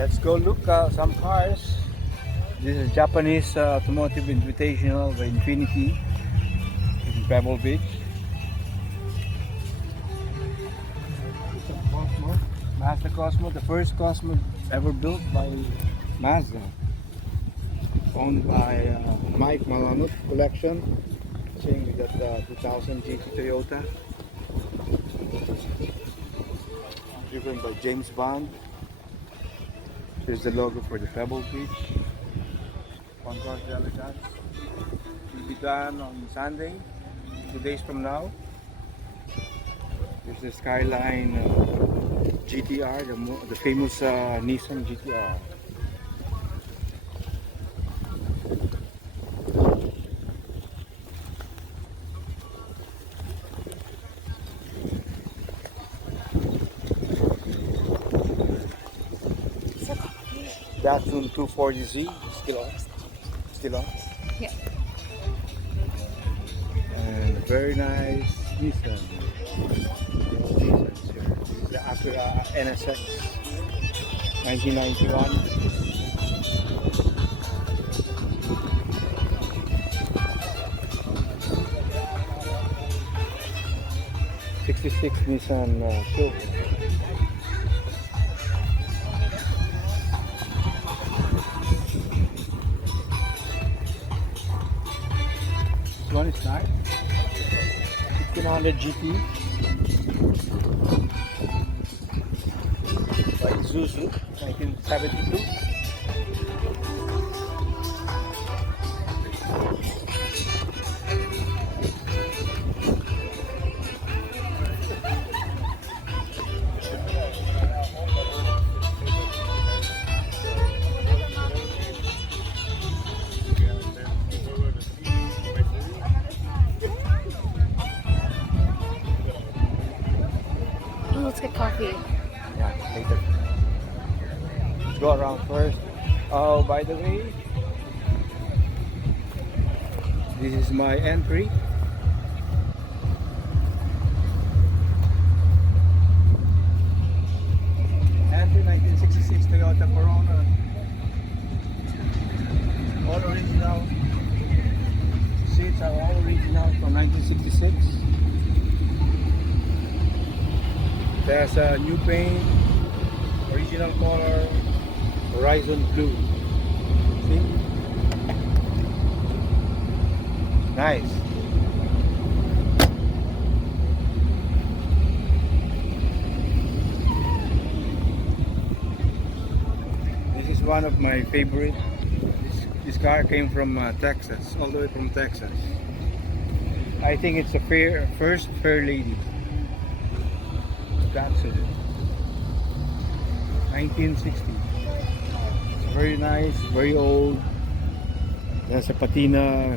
Let's go look some cars. This is Japanese Automotive Invitational by Infinity in Pebble Beach. It's a Cosmo, Mazda Cosmo, the first Cosmo ever built by Mazda. Owned by Mike Malanut Collection. Same with that 2000 GT Toyota. Driven by James Bond. Here's the logo for the Pebble Beach. Concourse Elegance. Will be done on Sunday, 2 days from now. There's the Skyline GTR, the famous Nissan GTR. Datsun 240Z, still on? Still on? Yeah. And very nice Nissan. This is the Acura NSX 1991. '66 Nissan Silver. This one is nice. 1500 GT by Isuzu, 1972. Let's get coffee. Yeah, later. Let's go around first. Oh, by the way, this is my entry. Entry 1966 Toyota Corona. All original. Seats are all original from 1966. There's a new paint, original color, horizon blue. See? Nice. This is one of my favorite. This car came from Texas, all the way from Texas. I think it's a first fair lady. Datsun 1960. It's very nice, very old. There's a patina.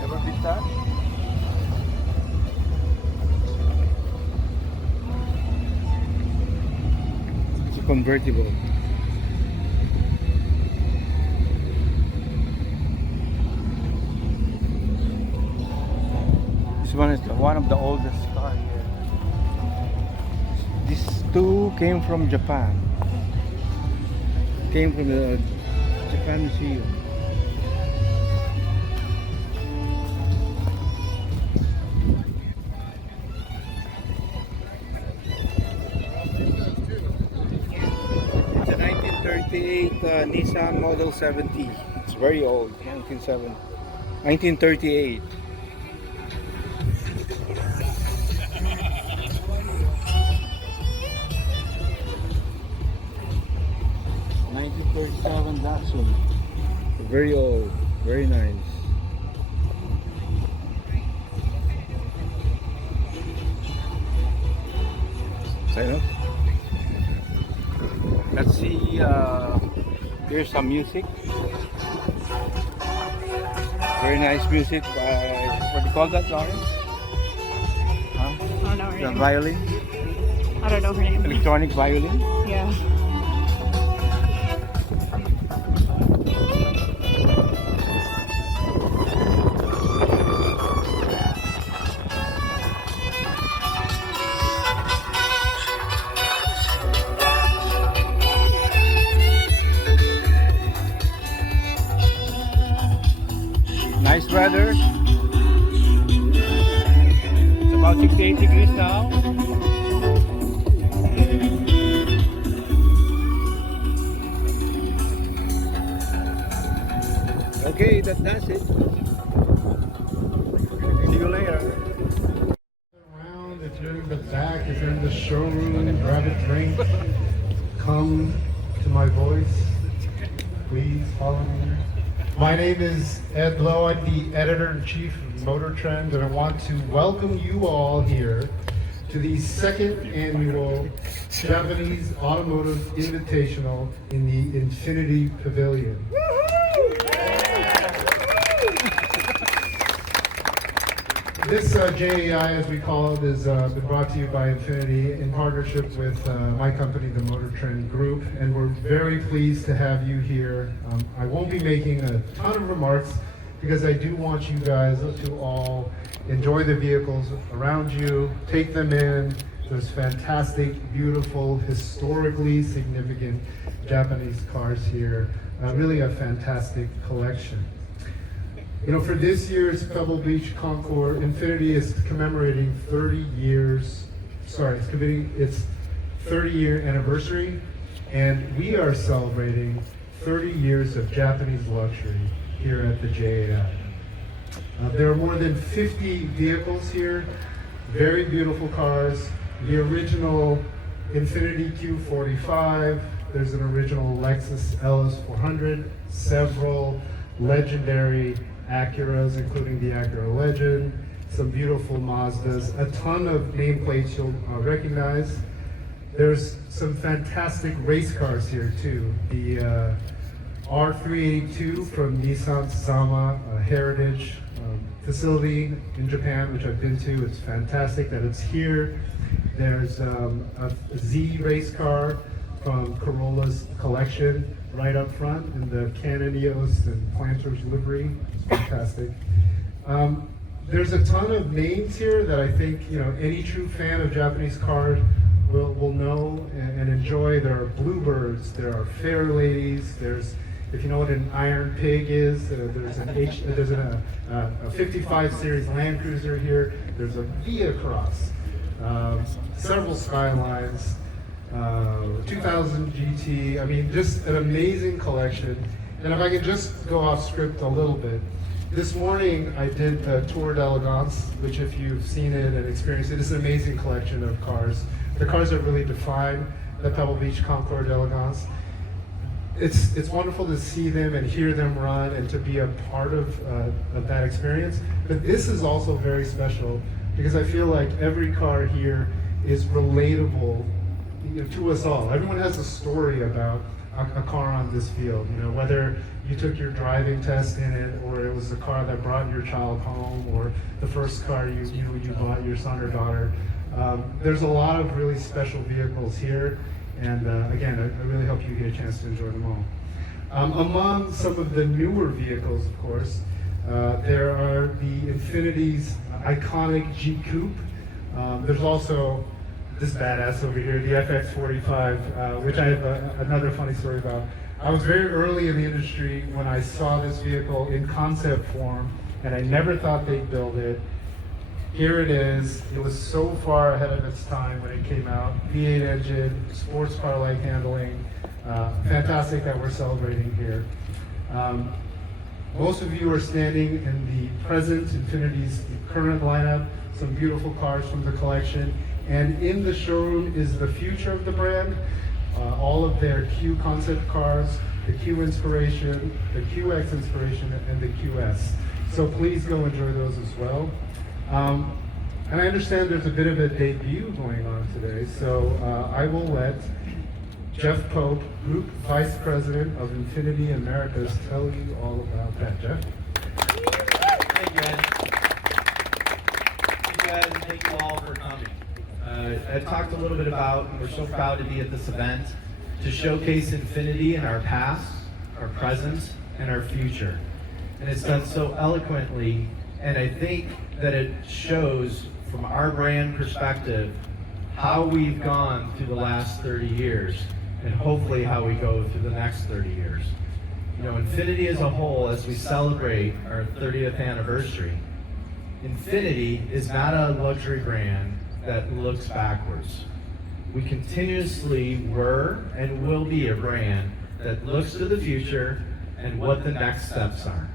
Never been touched. It's a convertible. This one is one of the oldest cars here. These two came from Japan. Came from the Japan Museum. It's a 1938 Nissan Model 70. It's very old, 1938. 1937 Datsun. Very old, very nice. Sign up. Let's see, here's some music. Very nice music. What do you call that, Lawrence? Huh? I don't know her The name. violin? I don't know her name. Electronic violin? Yeah. about 68 degrees now. Okay, that's it. See you later. Around, if you're in the back, if you're in the showroom, grab a drink, come to my voice, please follow me. My name is Ed Lowe, I'm the editor-in-chief of Motor Trend, and I want to welcome you all here to the second annual Japanese Automotive Invitational in the Infinity Pavilion. This JAI, as we call it, has been brought to you by Infinity in partnership with my company, the Motor Trend Group, and we're very pleased to have you here. I won't be making a ton of remarks because I do want you guys to all enjoy the vehicles around you, take them in. There's fantastic, beautiful, historically significant Japanese cars here. Really a fantastic collection. You know, for this year's Pebble Beach Concours, Infinity is commemorating 30 years, it's committing its 30-year anniversary, and we are celebrating 30 years of Japanese luxury here at the JAI. There are more than 50 vehicles here, very beautiful cars. The original Infiniti Q45, there's an original Lexus LS400, several legendary Acuras, including the Acura Legend, some beautiful Mazdas, a ton of nameplates you'll recognize. There's some fantastic race cars here too. The R382 from Nissan Sama Heritage facility in Japan, which I've been to. It's fantastic that it's here. There's a Z race car from Corolla's collection right up front in the Canon EOS and Planters livery. It's fantastic. There's a ton of names here that I think any true fan of Japanese cars will know and enjoy. There are Bluebirds, there are Fair Ladies, there's, if you know what an Iron Pig is, there's a 55 series Land Cruiser here, there's a Via Cross, several Skylines, 2000 GT. I mean, just an amazing collection. And if I can just go off script a little bit, this morning I did the Tour d'Elegance, which if you've seen it and experienced it, it's an amazing collection of cars. The cars that really define the Pebble Beach Concours d'Elegance. It's wonderful to see them and hear them run and to be a part of that experience. But this is also very special because I feel like every car here is relatable to us all. Everyone has a story about a car on this field, whether you took your driving test in it, or it was the car that brought your child home, or the first car you bought your son or daughter. There's a lot of really special vehicles here, and again, I really hope you get a chance to enjoy them all. Among some of the newer vehicles, of course, there are the Infinity's iconic G Coupe. There's also this badass over here, the FX45, which I have another funny story about. I was very early in the industry when I saw this vehicle in concept form, and I never thought they'd build it. Here it is. It was so far ahead of its time when it came out. V8 engine, sports car-like handling. Fantastic that we're celebrating here. Most of you are standing in the present Infinity's current lineup, some beautiful cars from the collection. And in the showroom is the future of the brand, all of their Q concept cars, the Q Inspiration, the QX Inspiration, and the QS. So please go enjoy those as well. And I understand there's a bit of a debut going on today, so I will let Jeff Pope, Group Vice President of Infinity Americas, tell you all about that. Jeff? Thank you, Ed. Thank you, Ed, and thank you all for coming. I've talked a little bit about, we're so proud to be at this event to showcase Infinity in our past, our present, and our future. And it's done so eloquently, and I think that it shows from our brand perspective how we've gone through the last 30 years, and hopefully how we go through the next 30 years. Infinity as a whole, as we celebrate our 30th anniversary, Infiniti is not a luxury brand that looks backwards. We continuously were and will be a brand that looks to the future and what the next steps are.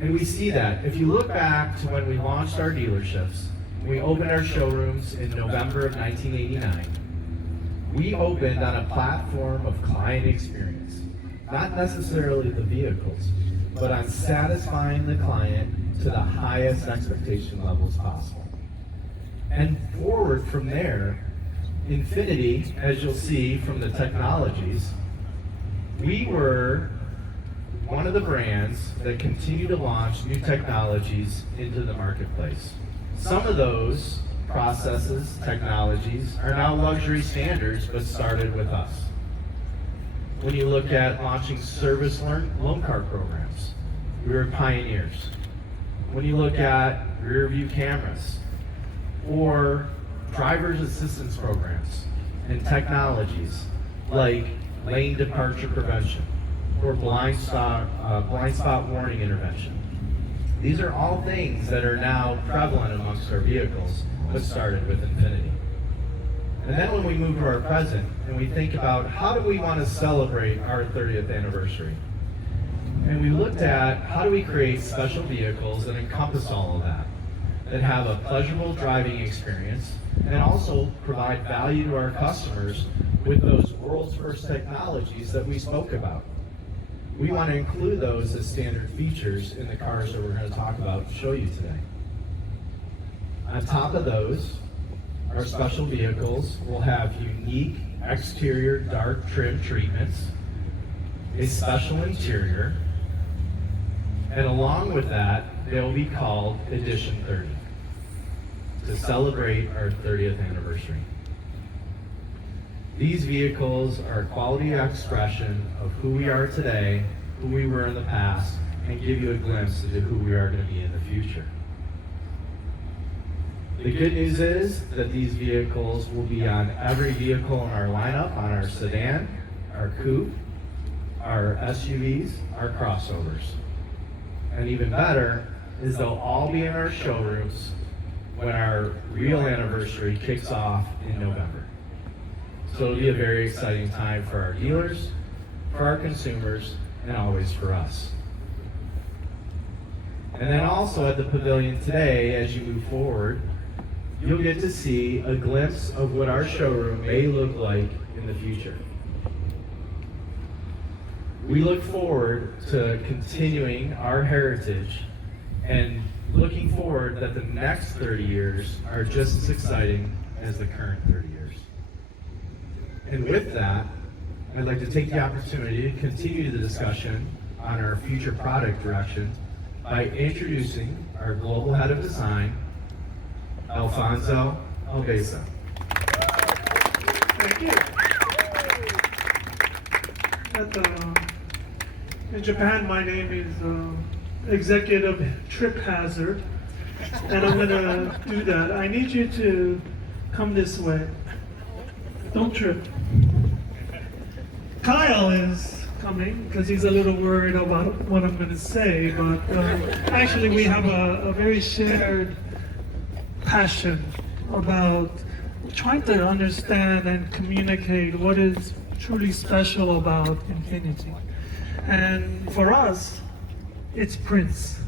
And we see that. If you look back to when we launched our dealerships, we opened our showrooms in November of 1989. We opened on a platform of client experience, not necessarily the vehicles, but on satisfying the client to the highest expectation levels possible. And forward from there, Infiniti, as you'll see from the technologies, we were one of the brands that continue to launch new technologies into the marketplace. Some of those processes, technologies, are now luxury standards, but started with us. When you look at launching service loan card programs, we were pioneers. When you look at rear view cameras, or driver's assistance programs and technologies like lane departure prevention or blind spot warning intervention. These are all things that are now prevalent amongst our vehicles, but started with Infiniti. And then when we move to our present and we think about how do we want to celebrate our 30th anniversary, and we looked at how do we create special vehicles that encompass all of that have a pleasurable driving experience, and also provide value to our customers with those world's first technologies that we spoke about. We want to include those as standard features in the cars that we're going to talk about and show you today. On top of those, our special vehicles will have unique exterior dark trim treatments, a special interior, and along with that, they'll be called Edition 30 to celebrate our 30th anniversary. These vehicles are a quality expression of who we are today, who we were in the past, and give you a glimpse into who we are going to be in the future. The good news is that these vehicles will be on every vehicle in our lineup, on our sedan, our coupe, our SUVs, our crossovers. And even better is they'll all be in our showrooms when our real anniversary kicks off in November. So it'll be a very exciting time for our dealers, for our consumers, and always for us. And then also at the pavilion today, as you move forward, you'll get to see a glimpse of what our showroom may look like in the future. We look forward to continuing our heritage and looking forward that the next 30 years are just as exciting as the current 30 years. And with that, I'd like to take the opportunity to continue the discussion on our future product direction by introducing our Global Head of Design, Alfonso Alvesa. Thank you. In Japan, my name is Executive Trip Hazard, and I'm gonna do that. I need you to come this way. Don't trip. Kyle is coming because he's a little worried about what I'm gonna say, but actually we have a very shared passion about trying to understand and communicate what is truly special about Infiniti. And for us, it's Prince.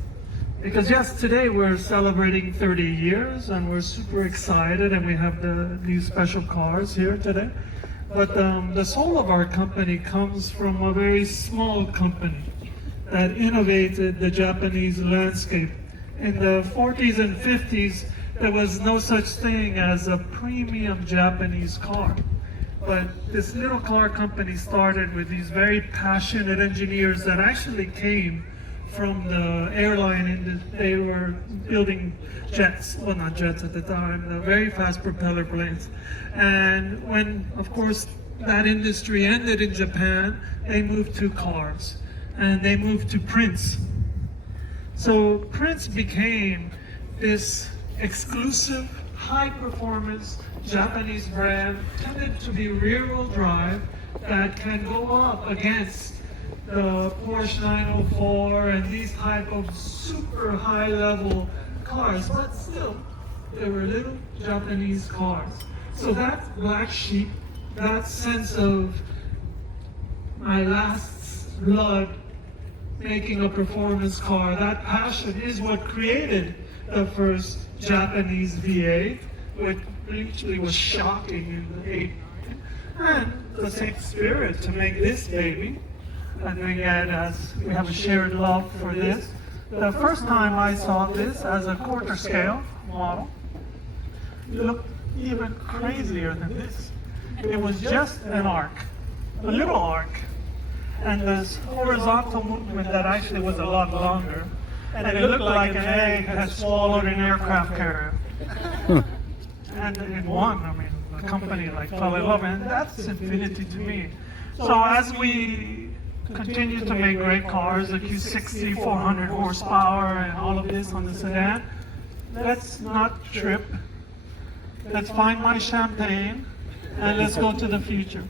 Because yes, today we're celebrating 30 years and we're super excited and we have the new special cars here today. But the soul of our company comes from a very small company that innovated the Japanese landscape. In the 40s and 50s, there was no such thing as a premium Japanese car. But this little car company started with these very passionate engineers that actually came from the airline industry. They were building jets, well not jets at the time, the very fast propeller planes. And when, of course, that industry ended in Japan, they moved to cars and they moved to Prince. So Prince became this exclusive, high-performance Japanese brand, tended to be rear-wheel drive, that can go up against the Porsche 904 and these type of super high-level cars, but still, they were little Japanese cars. So that black sheep, that sense of my last blood making a performance car, that passion is what created the first Japanese V8, which literally was shocking in the 80s. And the same spirit to make this baby. And again, as we have a shared love for this. The first time I saw this as a quarter scale model, it looked even crazier than this. It was just an arc, a little arc, and this horizontal movement that actually was a lot longer. And it looked like an egg had swallowed an aircraft carrier. And it won. I mean, the company like fell in love, and that's infinity to me. So as we continue to make great cars, the Q60, 400 horsepower, and all of this on the sedan, let's not trip. Let's find my champagne, and let's go to the future.